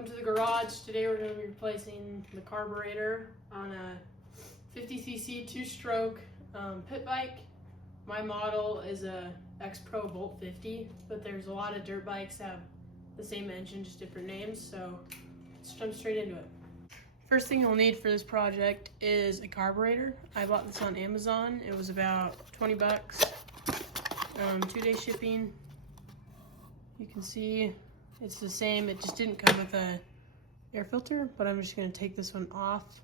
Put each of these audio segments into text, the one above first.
Welcome to the garage. Today we're going to be replacing the carburetor on a 50cc two-stroke pit bike. My model is a X-Pro Volt 50, but there's a lot of dirt bikes that have the same engine, just different names, so let's jump straight into it. First thing you'll need for this project is a carburetor. I bought this on Amazon. It was about 20 bucks, 2-day shipping. You can see it's the same, it just didn't come with a air filter, but I'm just gonna take this one off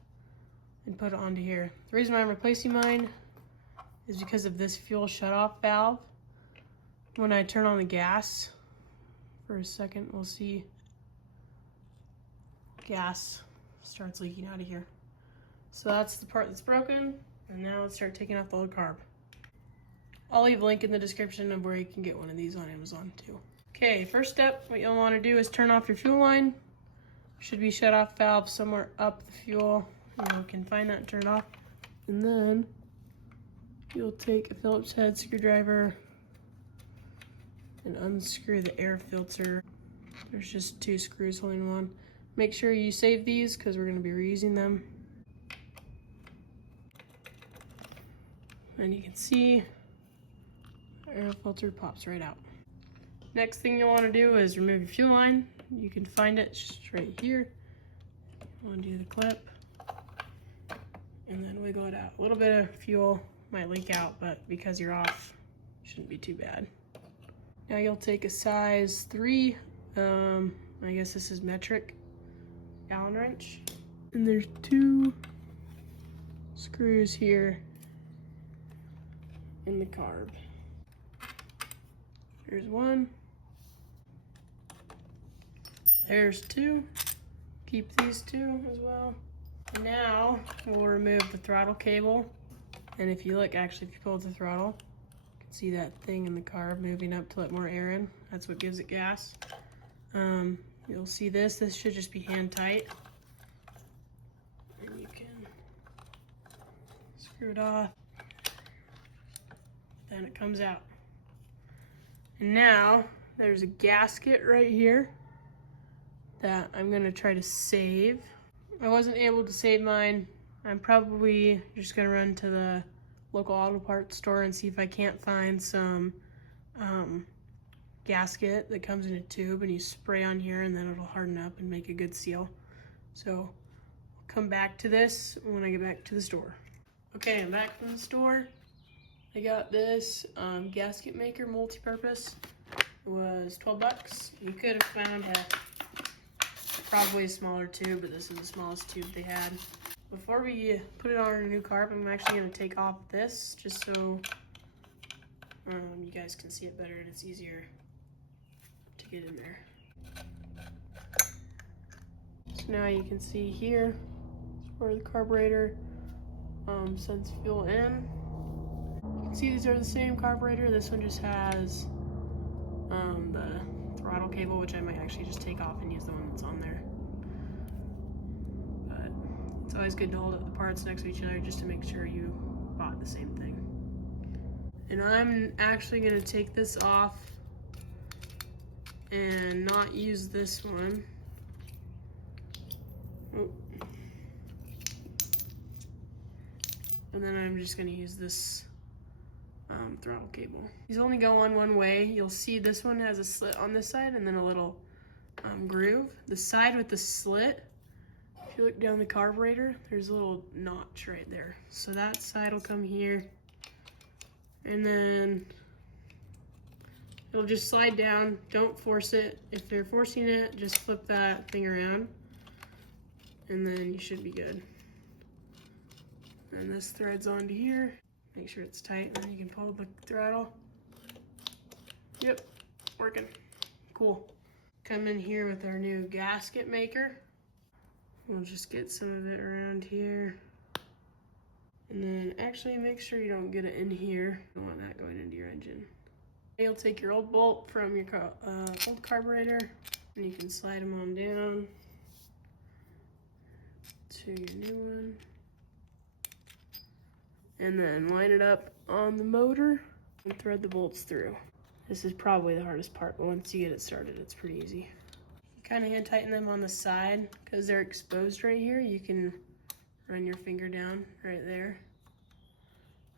and put it onto here. The reason why I'm replacing mine is because of this fuel shutoff valve. When I turn on the gas, for a second, we'll see gas starts leaking out of here. So that's the part that's broken, and now let's start taking off the old carb. I'll leave a link in the description of where you can get one of these on Amazon too. Okay, first step, what you'll want to do is turn off your fuel line. Should be shut off valve somewhere up the fuel. You can find that and turn it off. And then you'll take a Phillips head screwdriver and unscrew the air filter. There's just 2 screws holding one. Make sure you save these because we're going to be reusing them. And you can see the air filter pops right out. Next thing you'll want to do is remove your fuel line. You can find it just right here. Undo the clip and then wiggle it out. A little bit of fuel might leak out, but because you're off, it shouldn't be too bad. Now you'll take a size 3, I guess this is metric, Allen wrench. And there's 2 screws here in the carb. There's 1. There's 2. Keep these 2 as well. Now we'll remove the throttle cable. And if you look, actually, if you pull the throttle, you can see that thing in the carb moving up to let more air in. That's what gives it gas. You'll see this. This should just be hand tight. And you can screw it off. Then it comes out. And now there's a gasket right here that I'm gonna try to save. I wasn't able to save mine. I'm probably just gonna run to the local auto parts store and see if I can't find some gasket that comes in a tube and you spray on here and then it'll harden up and make a good seal. So I'll come back to this when I get back to the store. Okay, I'm back from the store. I got this gasket maker multi-purpose. It was 12 bucks. You could have found probably a smaller tube, but this is the smallest tube they had. Before we put it on our new carb, I'm actually going to take off this just so you guys can see it better and it's easier to get in there. So now you can see here where the carburetor sends fuel in. You can see these are the same carburetor. This one just has the throttle cable, which I might actually just take off and use the one that's on there. But it's always good to hold up the parts next to each other just to make sure you bought the same thing. And I'm actually going to take this off and not use this one. Oh. And then I'm just going to use this throttle cable. These only go on one way. You'll see this one has a slit on this side and then a little groove. The side with the slit, if you look down the carburetor, there's a little notch right there. So that side will come here and then it'll just slide down. Don't force it. If you're forcing it, just flip that thing around and then you should be good. And this threads onto here. Make sure it's tight, and then you can pull the throttle. Yep, working. Cool. Come in here with our new gasket maker. We'll just get some of it around here. And then actually make sure you don't get it in here. You don't want that going into your engine. You'll take your old bolt from your old carburetor, and you can slide them on down to your new one. And then line it up on the motor and thread the bolts through. This is probably the hardest part, but once you get it started, it's pretty easy. Kind of hand tighten them on the side because they're exposed right here. You can run your finger down right there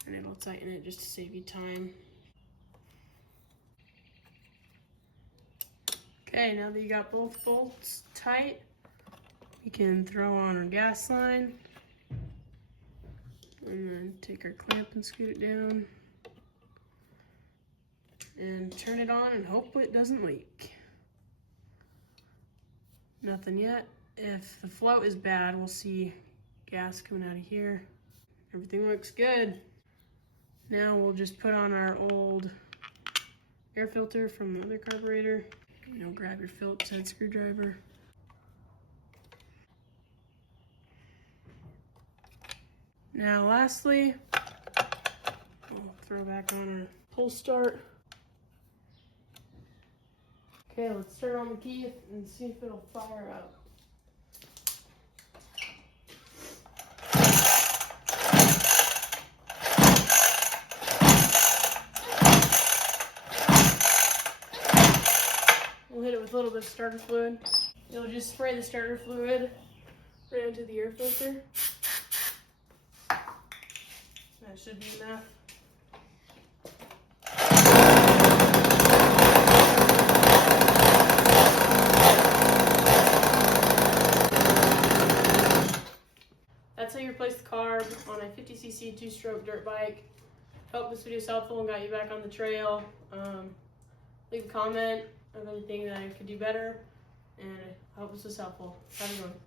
and it'll tighten it just to save you time. Okay, now that you got both bolts tight, you can throw on our gas line and then take our clamp and scoot it down and turn it on and hope it doesn't leak. Nothing yet. If the float is bad, we'll see gas coming out of here. Everything looks good. Now we'll just put on our old air filter from the other carburetor. Grab your Phillips head screwdriver. Now lastly, we'll throw back on our pull start. Okay, let's turn on the key and see if it'll fire up. We'll hit it with a little bit of starter fluid. You'll just spray the starter fluid right into the air filter. That should be enough. That's how you replace the carb on a 50cc 2-stroke dirt bike. Hope this video was helpful and got you back on the trail. Leave a comment of anything that I could do better, and I hope this was helpful. Have a good one.